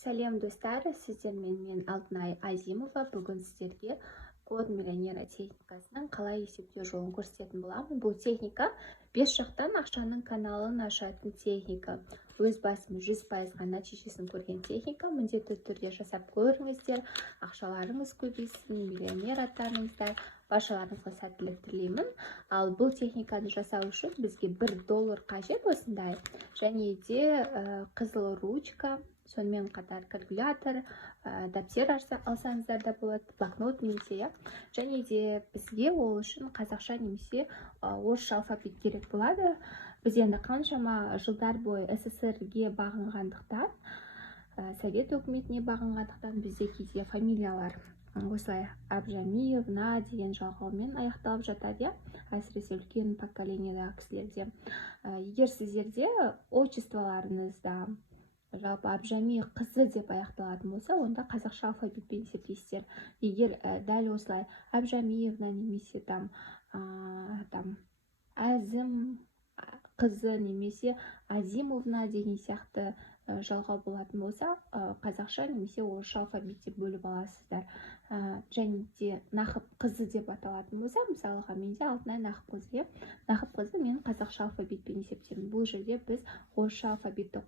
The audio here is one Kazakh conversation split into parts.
Сәлем достар, сіздермен мен Алтынай Азимова. Бүгін сіздерге код миллионера техникасының қалай есептеу жолын көрсететін боламын. Бұл техника 5 жақтан ақшаның каналын ашатын техника. Өз басым 100% нәтижесін көрген техника. Міндетті түрде жасап көріңіздер. Ақшаларыңыз көбейсін, миллионер атаныңыздар. Баршаларыңызға сәттілік тілеймін. Ал бұл техниканы жасау үшін бізге $1 қажет осындай. Және де қызыл ручка, сонымен қатар калькулятор, дәптер алсаңыздар да болады, блокнот немесе. Және де бізге ол үшін қазақша немесе орысша алфавит керек болады. Біз енді қаншама жылдар бойы СССР-ге бағынғандықтан, Совет өкіметіне бағынғандықтан бізде кейде фамилиялар осылай Абжамиевна деген жалғаумен аяқталып жатады. Әсіресе үлкен поколениедағы кісілерде. Егер сіздерде отчестволарыңызда жалпы Абжами қызы деп аяқталатын болса, онда қазақша алфавитпен есептейсіздер. Егер дәл осылай Абжамиевна немесе Әзім қызы немесе Азимовна деген сияқты жалғау болатын болса, қазақша немесе орысша алфавит деп бөліп аласыздар. Және де Нақып қызы деп аталатын болса, мысалға менде Алтынай Нақып қызы. Нақып қызы мен қазақша алфавитпен есептеймін. Бұл жерде біз орысша алфавитті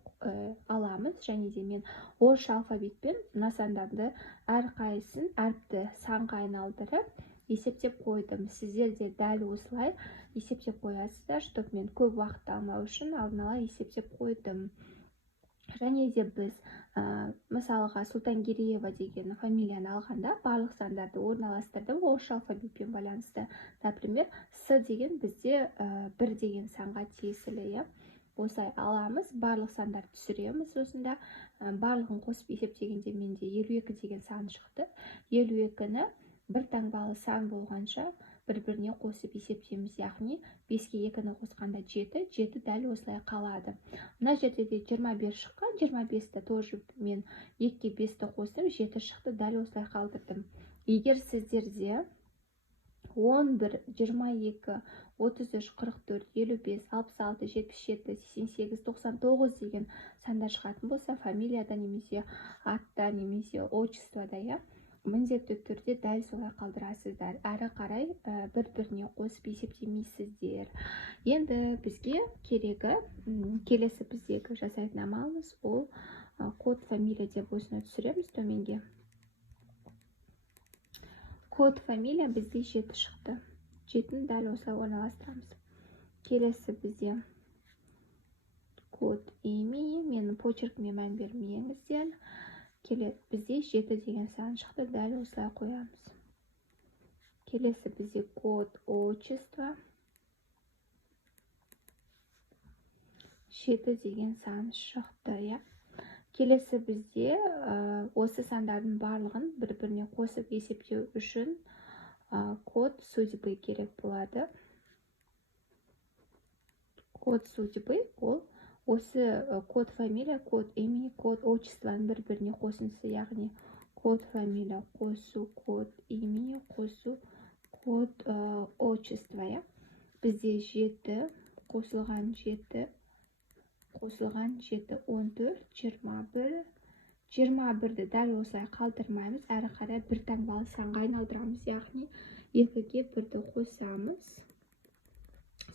аламыз. Және де мен орысша алфавитпен насандарды әрқайсысын әріпті санға айналдырып есептеп қойдым. Сіздер де дәл осылай есептеп қоясыздар, чтобы мен көп уақыт алмау үшін алдын ала есептеп қойдым. Және де біз мысалға Сұлтангереева деген фамилияны алғанда барлық сандарды орналастырдым орысша алфавитпен байланысты. Например, С деген бізде 1 деген санға тиесілі. Осылай аламыз, барлық сандарды түсіреміз осында. Барлығын қосып есептегенде менде 52 деген сан шықты. 52-ні бір таңбалы сан болғанша бір-біріне қосып есептейміз, яғни 5-ке 2-ні қосқанда 7, 7 дәл осылай қалады. Мына жерде де 25 шыққан, 25-ті тоже мен 2-ке 5-ті қостым, 7 шықты, дәл осылай қалдырдым. Егер сіздерде 11, 22, 33, 44, 55, 66, 77, 88, 99 деген сандар шығатын болса, фамилияда немесе атта немесе отчествода, міндетті түрде дәл солай қалдырасыздар. Әрі қарай бір-біріне қосып есептемейсіздер. Енді бізге керегі, келесі біздегі жасайтын амалымыз, ол код фамилия деп осыны түсіреміз төменге. Код фамилия бізде 7 шықты. 7-ні дәл осылай орналастырамыз. Келесі бізде код имени, менің почеркіме мән бермеңіздер. Келесі бізде 7 деген сан шықты, дәл осылай қоямыз. Келесі бізде код отчество. 7 деген сан шықты. Келесі бізде осы сандардың барлығын бір-біріне қосып есептеу үшін код судьбы керек болады. Код судьбы ол осы код фамилия, код имени, код отчествоның бір-біріне қосындысы, яғни код фамилия қосу, код имени қосу, код отчество. Бізде 7 қосылған 7 14, 21. 21-ді дәл осылай қалдырмаймыз, әрі қарай бір таңбалы санға айналдырамыз, яғни 2-ге 1-ді қосамыз.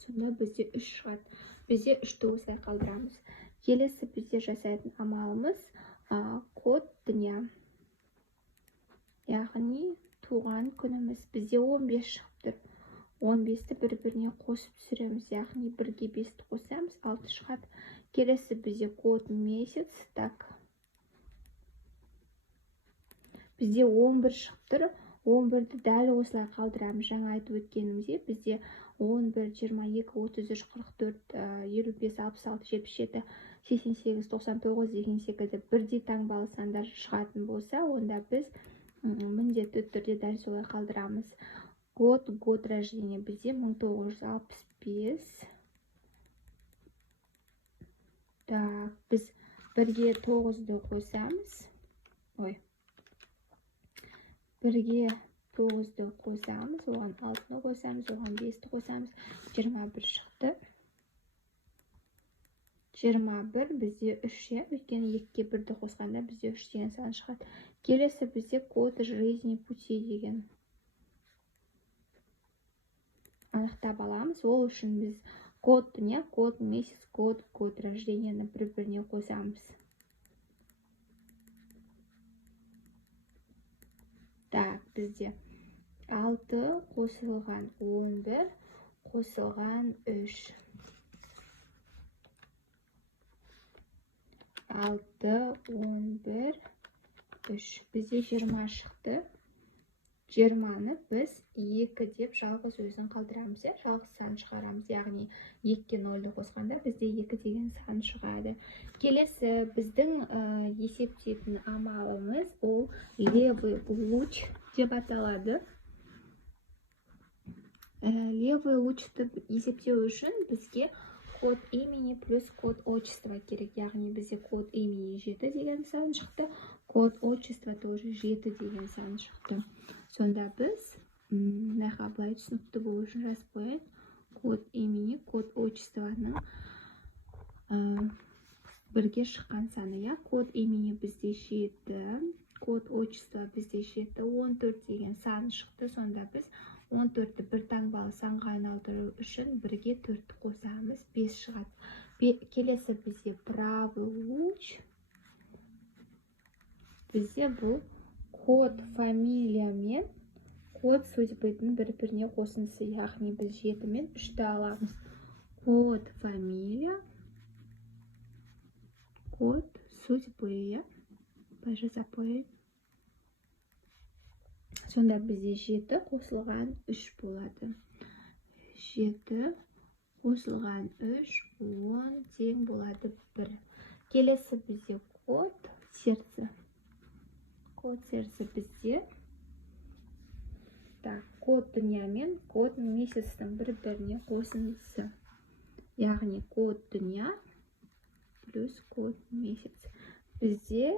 Сонда бізде 3 шығады. Бізде 3-ті осылай қалдырамыз. Келесі бізде жасайтын амалымыз код дня. Яғни туған күніміз. Бізде 15 шығыптыр. 15-ті бір-біріне қосып түсіреміз, яғни 1-ге 5-ті қосамыз, 6 шығады. Келесі бізде код месяц. Бізде 11 шықтыр. 11-ді дәл осылай қалдырамыз. Жаңа айтып өткенімізде бізде 11, 22, 33, 44, 55, 66, 77, 88, 99 деген секілді бірдей таңбалы сандар шығатын болса, онда біз міндетті түрде дәл солай қалдырамыз. Год рождения бізде 1965. Біз 1-ге 9-ды қосамыз. 1-ге 9-ды қосамыз, оған 6-ны қосамыз, оған 5-ті қосамыз, 21 шықты. 21 бізде 3, иә, өйткені 2-ге 1-ді қосқанда бізде 3 деген сан шығады. Келесі бізде код жизни пути деген анықтап аламыз. Ол үшін біз код дүния, код месяц, код рождениені бір-біріне қосамыз. Так, бізде 6 қосылған 11 қосылған 3. 6, 11, 3. Бізде 20 шықты. 20-ны біз 2 деп жалғыз өзін қалдырамыз, жалғыз сан шығарамыз. Яғни 2-ге 0-ді қосқанда бізде 2 деген сан шығады. Келесі біздің есептейтін амалымыз ол левый луч деп аталады. Левый лучты есептеу үшін бізге код имени плюс код отчества керек. Яғни бізде код имени 7 деген сан шықты, код отчества тоже 7 деген сан шықты. Сонда біз мынаға былай түсінікті болу үшін жазып қояйық. Код имени, код отчествоның бірге шыққан саны. Код имени бізде 7, код отчество бізде 7, 14 деген сан шықты. Сонда біз 14-ті бір таңбалы санға айналдыру үшін бірге 4-ті қосамыз, 5 шығады. Келесі бізде правый луч. Бізде бұл код фамилия мен код судьбының бір-біріне қосындысы. Яғни біз 7 мен 3-ті аламыз. Код фамилия, код судьбы. Жазып қояйық. Сонда бізде 7 қосылған 3 болады. 7 қосылған 3, 10 тең болады 1. Келесі бізде код сердце. Код сердце бізде. Код дүния мен код месяцтің бір-біріне қосындысы. Яғни код дүния плюс код месяц. Бізде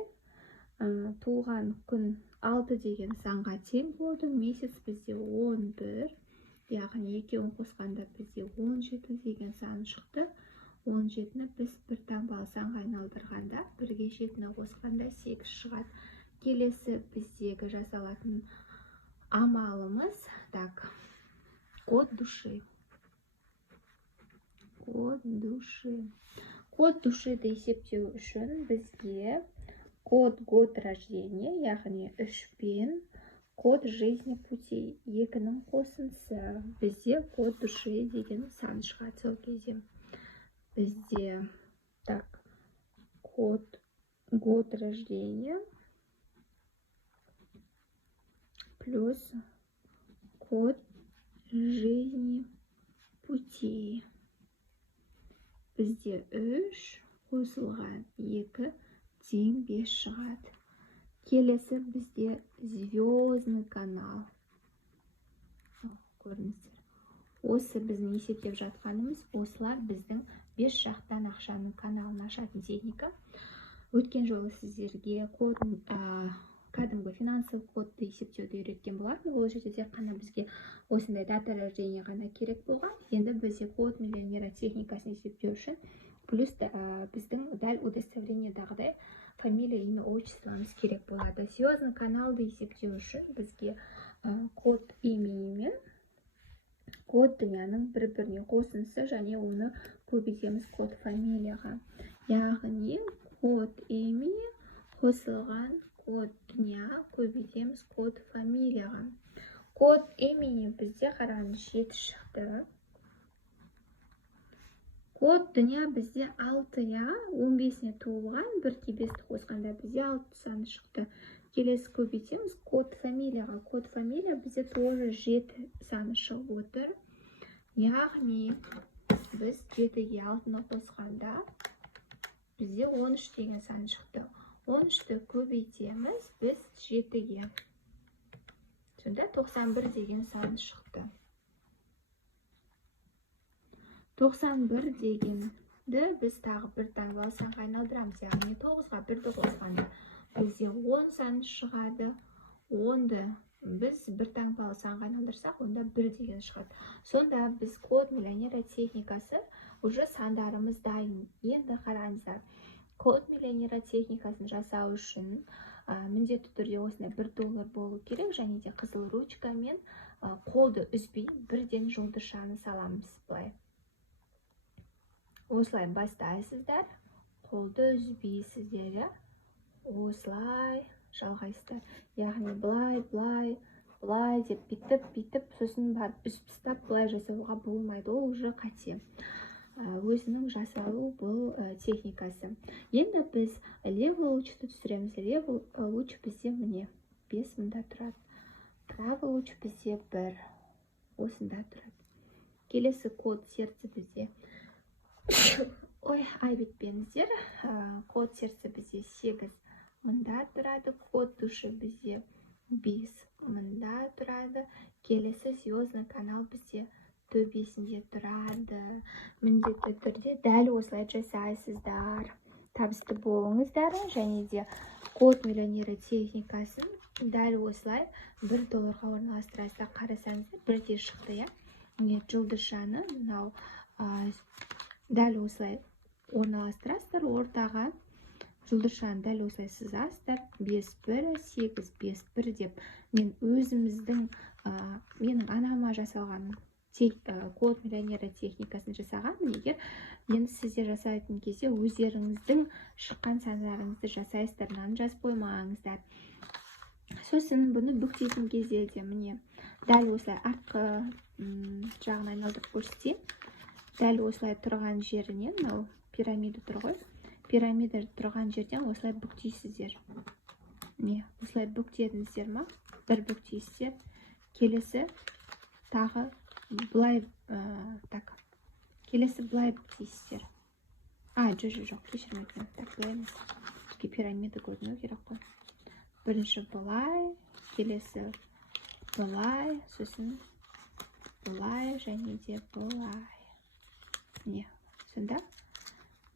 туылған күн 6 деген санға тең болды. Месяц бізде 11. Яғни екеуін қосқанда бізде 17 деген сан шықты. 17-ні біз бір таңбалы санға айналдырғанда, бірге 7-ні қосқанда 8 шығады. Келесі біздегі жасалатын амалымыз, код души. Код души. Код душиді есептеу үшін бізге код год рождения, яғни 3 пен код жизни пути 2-нің қосындысы. Бізде код души деген сан шығады. Сол кезде бізде код год рождения плюс код жизни пути. Бізде 3 қосылған 2 тең 5 шығады. Келесі бізде звездный канал. Көріңіздер. Осы біздің есептеп жатқанымыз, осылар біздің 5 жақтан ақшаның каналын ашатын техника. Өткен жолы сіздерге кәдімгі финансовый кодты есептеуді үйреткен болатын. Ол жерде тек қана бізге осындай дата рождения ғана керек болған. Енді бізде код миллионера техникасын есептеу үшін плюс біздің дәл удостоверениедағыдай фамилия, имя, отчествомыз керек болады. Звездный каналды есептеу үшін бізге код имени мен код дүнияның бір-біріне қосындысы, және оны көбейтеміз код фамилияға. Яғни код имени қосылған код дүния көбейтеміз код фамилияға. Код имени бізде қараңыз 7 шықты. Код дүния бізде 6, 15-не туылған, 1-ге 5-ті қосқанда бізде 6 саны шықты. Келесі көбейтеміз код фамилияға. Код фамилия бізде тоже 7 саны шығып отыр. Яғни біз 7-ге 6-ны қосқанда бізде 13 деген сан шықты. 13-ті көбейтеміз біз 7-ге. Сонда 91 деген сан шықты. 91 дегенді біз тағы бір таңбалы санға айналдырамыз. Яғни 9-ға 1-ді қосқанда бізде 10 саны шығады. 10-ды біз бір таңбалы санға айналдырсақ, онда 1 деген шығады. Сонда біз код миллионера техникасы уже сандарымыз дайын. Енді қараңыздар, код миллионера техникасын жасау үшін міндетті түрде осындай $1 болу керек, және де қызыл ручкамен қолды үзбей бірден жұлдызшаны саламыз. Былай осылай бастайсыздар, қолды үзбейсіздер, осылай жалғайсыздар. Яғни былай деп бүйтіп, сосын барып үзіп тастап былай жасауға болмайды, ол уже қате. Өзінің жасалу бұл техникасы. Енді біз левый лучты түсіреміз. Левый луч бізде міне 5 мында тұрады. Правый луч бізде 1 осында тұрады. Келесі код сердце бізде айтпеңіздер. Код сердце бізде 8 мында тұрады. Код души бізде 5 мында тұрады. Келесі звездный канал бізде төбесінде тұрады. Міндетті түрде дәл осылай жасайсыздар. Табысты болыңыздар, және де код миллионера техникасын дәл осылай $1 орналастырасыздар. Қарасаңыздар, бірде шықты, жұлдызшаны мынау дәл осылай орналастырасыздар, ортаға жұлдызшаны дәл осылай сызасыздар. 5-1, 8-5-1 деп мен өзіміздің менің анама жасалған код миллионера техникасын жасағанмын. Егер енді сіздер жасайтын кезде өздеріңіздің шыққан сандарыңызды жасайсыздар, мынаны жазып қоймаңыздар. Сосын бұны бүктейтін кезде де міне дәл осылай артқы жағын айналдырып көрсетейін. Дәл осылай тұрған жерінен, мынау пирамида тұр ғой, пирамида тұрған жерден осылай бүктейсіздер. Не, осылай бүктедіңіздер ма? Бір бүктейсіздер. Келесі тағы былай келесі былай бүктейсіздер. Жоқ, кешірім өткен. Так, былай емес. Пирамида көрінуі керек қой. Бірінші былай, келесі былай, сосын былай, және де былай. Не, сонда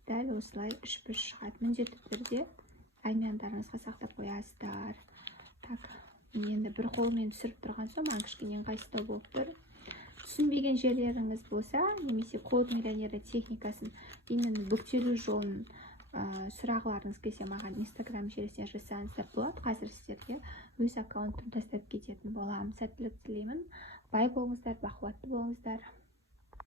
дәл осылай 3-1 шығады. Міндетті түрде аймандарыңызға сақтап қоясыздар. Так, енді бір қолмен түсіріп тұрған соң, маған кішкене ыңғайсыздау болып тұр. Түсінбеген жерлеріңіз болса, немесе код миллионера техникасын именно бүктелу жолын сұрағыларыңыз келсе, маған Instagram желісіне жазсаңыздар болады. Қазір сіздерге өз аккаунтымды тастап кететін боламын. Сәттілік тілеймін. Бай болыңыздар, бақуатты болыңыздар.